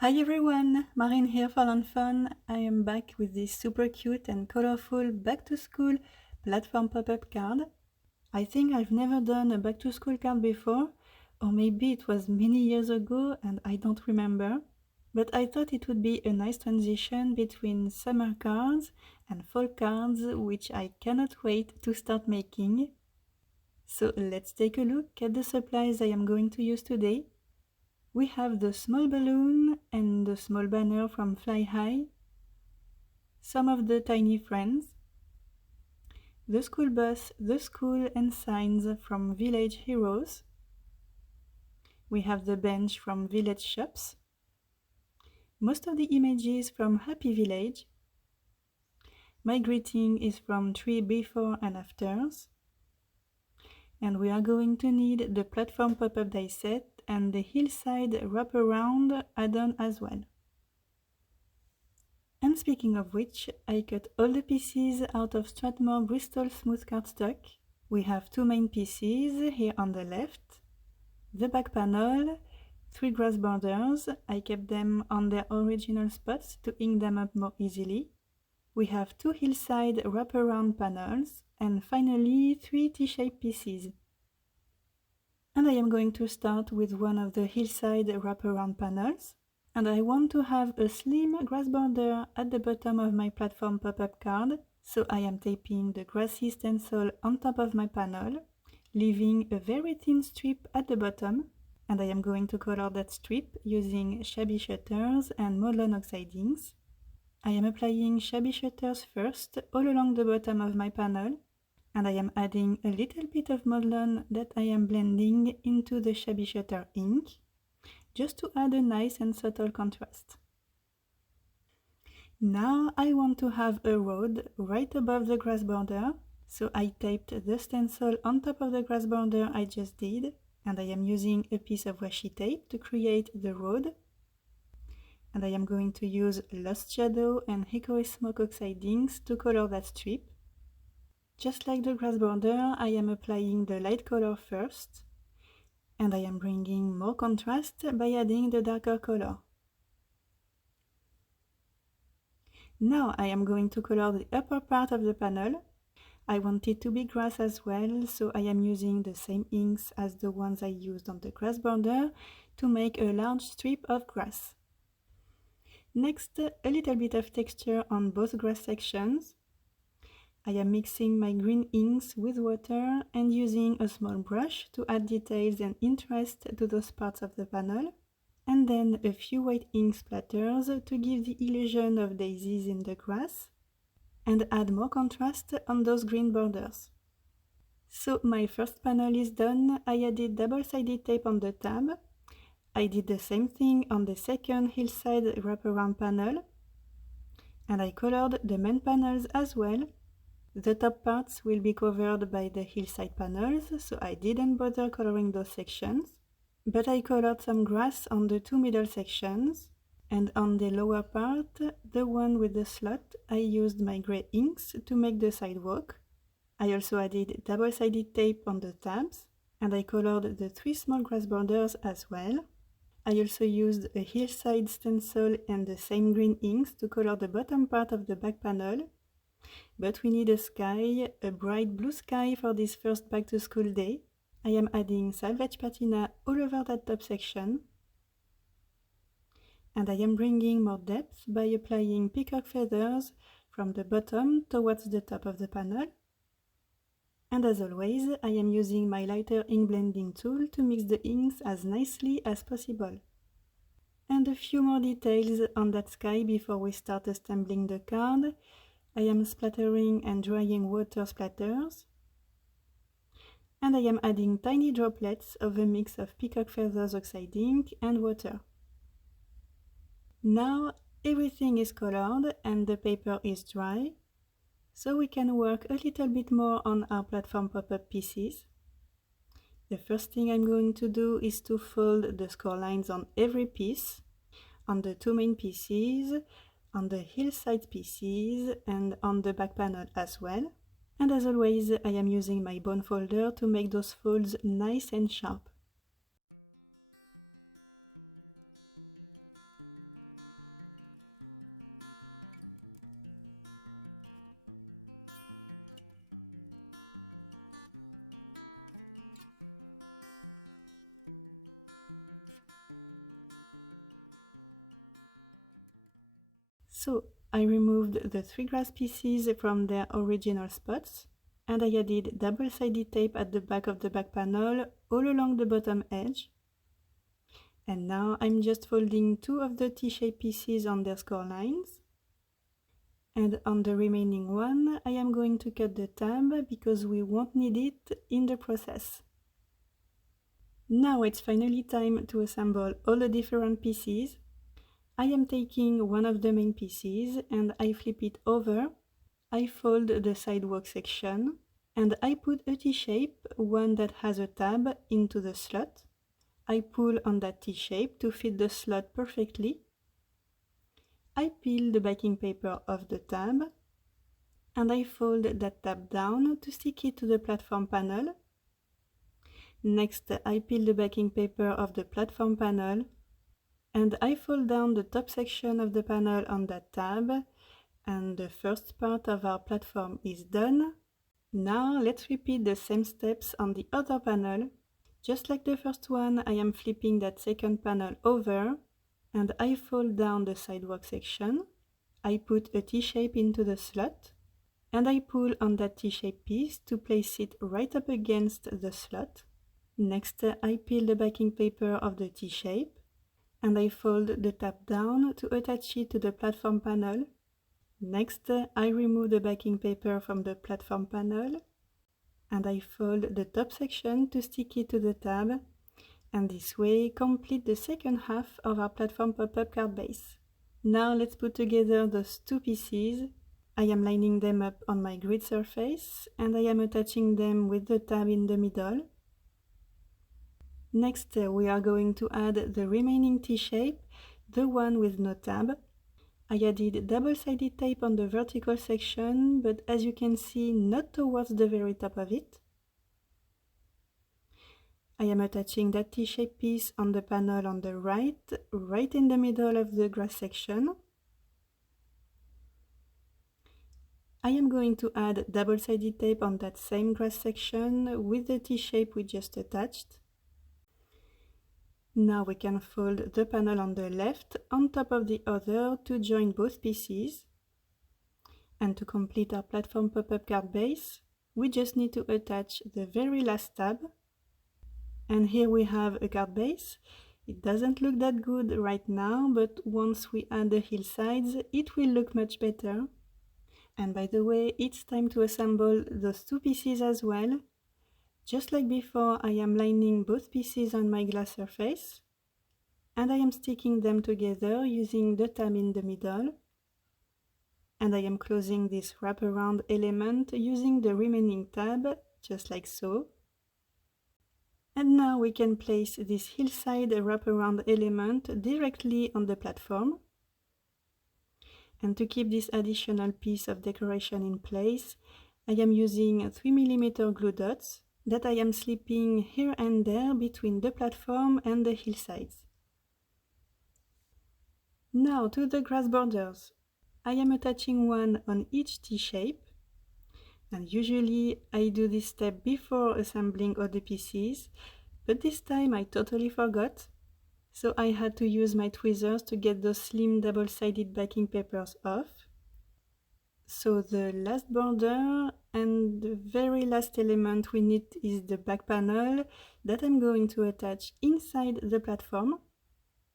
Hi everyone, Marine here for FAWN. I am back with this super cute and colorful back to school platform pop-up card. I think I've never done a back to school card before, or maybe it was many years ago and I don't remember. But I thought it would be a nice transition between summer cards and fall cards, which I cannot wait to start making. So let's take a look at the supplies I am going to use today. We have the small balloon and the small banner from Fly High, some of the tiny friends, the school bus, the school and signs from Village Heroes. We have the bench from Village Shops, most of the images from Happy Village. My greeting is from Tree Before and Afters. And we are going to need the platform pop-up die set and the hillside wraparound add-on as well. And speaking of which, I cut all the pieces out of Strathmore Bristol smooth cardstock. We have two main pieces here on the left. The back panel, 3 grass borders. I kept them on their original spots to ink them up more easily. We have 2 hillside wraparound panels, and finally 3 T-shaped pieces. And I am going to start with one of the hillside wraparound panels. And I want to have a slim grass border at the bottom of my platform pop-up card, so I am taping the grassy stencil on top of my panel, leaving a very thin strip at the bottom, and I am going to color that strip using shabby shutters and mowed Oxide inks. I am applying shabby shutters first all along the bottom of my panel, and I am adding a little bit of mowed that I am blending into the shabby shutter ink, just to add a nice and subtle contrast. Now I want to have a road right above the grass border, so I taped the stencil on top of the grass border I just did, and I am using a piece of washi tape to create the road. And I am going to use Lost Shadow and Hickory Smoke Oxide inks to color that strip. Just like the grass border, I am applying the light color first, and I am bringing more contrast by adding the darker color. Now I am going to color the upper part of the panel. I want it to be grass as well, so I am using the same inks as the ones I used on the grass border to make a large strip of grass. Next, a little bit of texture on both grass sections. I am mixing my green inks with water and using a small brush to add details and interest to those parts of the panel, and then a few white ink splatters to give the illusion of daisies in the grass and add more contrast on those green borders. So my first panel is done. I added double-sided tape on the tab. I did the same thing on the second hillside wraparound panel, and I colored the main panels as well. The top parts will be covered by the hillside panels, so I didn't bother coloring those sections, but I colored some grass on the 2 middle sections, and on the lower part, the one with the slot, I used my grey inks to make the sidewalk. I also added double-sided tape on the tabs, and I colored the 3 small grass borders as well. I also used a hillside stencil and the same green inks to color the bottom part of the back panel. But we need a sky, a bright blue sky for this first back to school day. I am adding salvaged patina all over that top section. And I am bringing more depth by applying peacock feathers from the bottom towards the top of the panel. And as always, I am using my lighter ink blending tool to mix the inks as nicely as possible. And a few more details on that sky before we start assembling the card. I am splattering and drying water splatters. And I am adding tiny droplets of a mix of peacock feathers oxide ink and water. Now everything is colored and the paper is dry, so we can work a little bit more on our platform pop-up pieces. The first thing I'm going to do is to fold the score lines on every piece, on the 2 main pieces, on the hillside pieces, and on the back panel as well. And as always, I am using my bone folder to make those folds nice and sharp. So I removed the 3 grass pieces from their original spots, and I added double-sided tape at the back of the back panel all along the bottom edge. And now I'm just folding 2 of the T-shaped pieces on their score lines. And on the remaining one, I am going to cut the tab because we won't need it in the process. Now it's finally time to assemble all the different pieces. I am taking one of the main pieces and I flip it over. I fold the sidewalk section and I put a T-shape, one that has a tab, into the slot. I pull on that T-shape to fit the slot perfectly. I peel the backing paper off the tab and I fold that tab down to stick it to the platform panel. Next, I peel the backing paper off the platform panel and I fold down the top section of the panel on that tab, and the first part of our platform is done. Now let's repeat the same steps on the other panel. Just like the first one, I am flipping that second panel over and I fold down the sidewalk section. I put a T-shape into the slot and I pull on that T-shaped piece to place it right up against the slot. Next, I peel the backing paper of the T-shape and I fold the tab down to attach it to the platform panel. Next, I remove the backing paper from the platform panel and I fold the top section to stick it to the tab, and this way complete the second half of our platform pop-up card base. Now let's put together those 2 pieces. I am lining them up on my grid surface and I am attaching them with the tab in the middle. Next, we are going to add the remaining T-shape, the one with no tab. I added double-sided tape on the vertical section, but as you can see, not towards the very top of it. I am attaching that T-shaped piece on the panel on the right in the middle of the grass section. I am going to add double-sided tape on that same grass section with the T-shape we just attached. Now we can fold the panel on the left on top of the other to join both pieces. And to complete our platform pop-up card base, we just need to attach the very last tab. And here we have a card base. It doesn't look that good right now, but once we add the hillsides, it will look much better. And by the way, it's time to assemble those 2 pieces as well. Just like before, I am lining both pieces on my glass surface, and I am sticking them together using the tab in the middle. And I am closing this wraparound element using the remaining tab, just like so. And now we can place this hillside wraparound element directly on the platform. And to keep this additional piece of decoration in place, I am using 3mm glue dots that I am slipping here and there between the platform and the hillsides. Now to the grass borders. I am attaching one on each T-shape, and usually I do this step before assembling all the pieces, but this time I totally forgot, so I had to use my tweezers to get those slim double-sided backing papers off. So the last border and the very last element we need is the back panel that I'm going to attach inside the platform.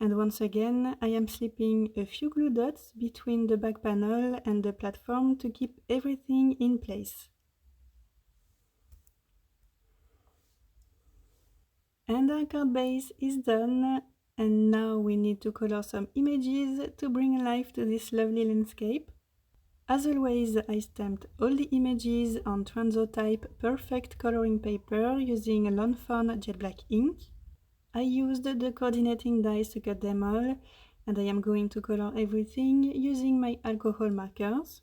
And once again, I am slipping a few glue dots between the back panel and the platform to keep everything in place. And our card base is done, and now we need to color some images to bring life to this lovely landscape. As always, I stamped all the images on Transotype perfect coloring paper using FAWN jet black ink. I used the coordinating dies to cut them all, and I am going to color everything using my alcohol markers.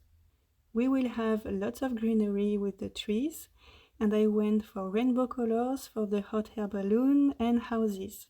We will have lots of greenery with the trees, and I went for rainbow colors for the hot air balloon and houses.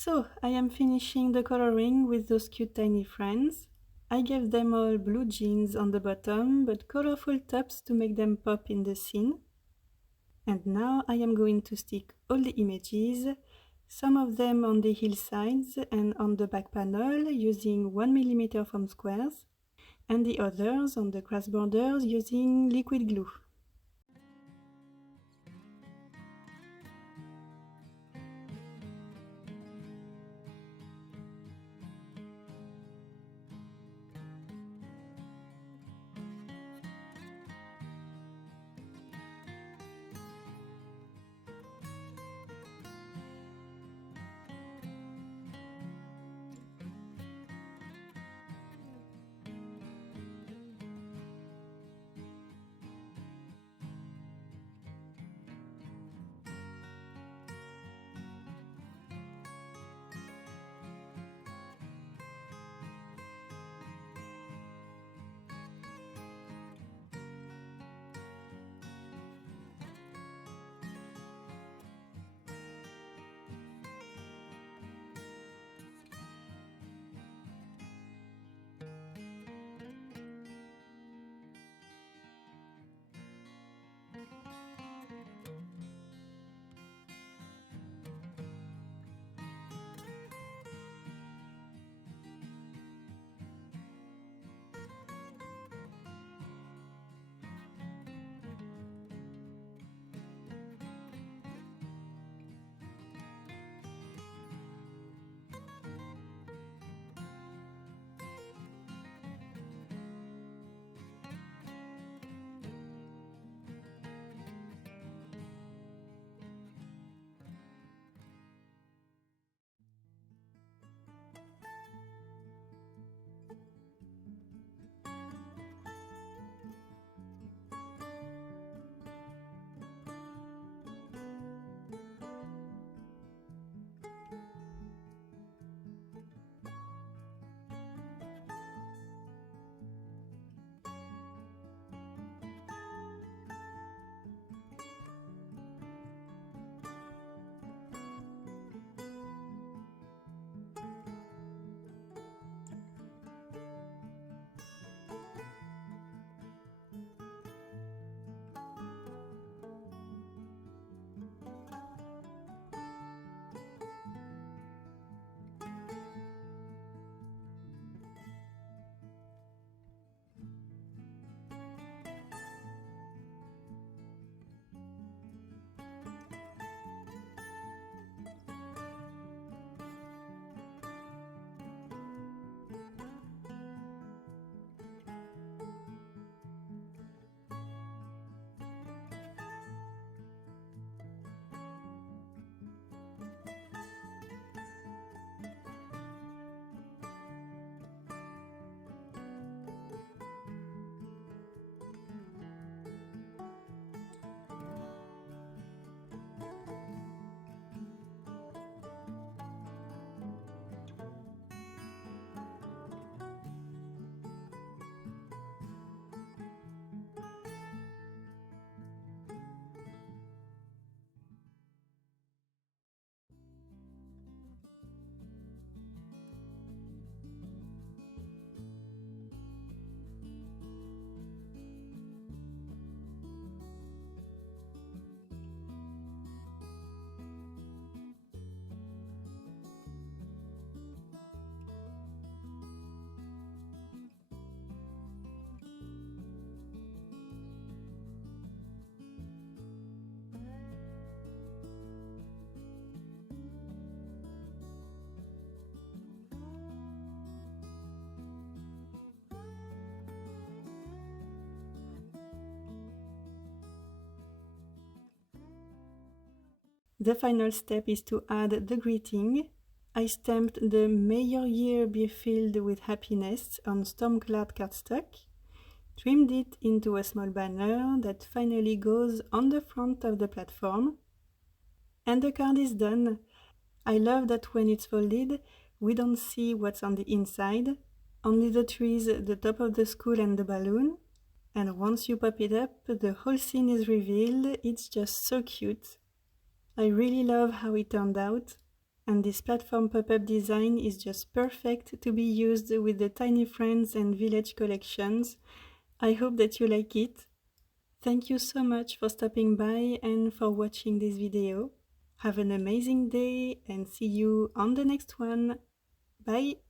So, I am finishing the coloring with those cute tiny friends. I gave them all blue jeans on the bottom, but colorful tops to make them pop in the scene. And now I am going to stick all the images, some of them on the hillsides and on the back panel using 1mm foam squares, and the others on the grass borders using liquid glue. The final step is to add the greeting. I stamped the "May your year be filled with happiness" on storm-clad cardstock, trimmed it into a small banner that finally goes on the front of the platform, and the card is done. I love that when it's folded, we don't see what's on the inside, only the trees, the top of the school and the balloon, and once you pop it up, the whole scene is revealed. It's just so cute. I really love how it turned out, And this platform pop-up design is just perfect to be used with the Tiny Friends and Village collections. I hope that you like it. Thank you so much for stopping by and for watching this video. Have an amazing day and see you on the next one. Bye!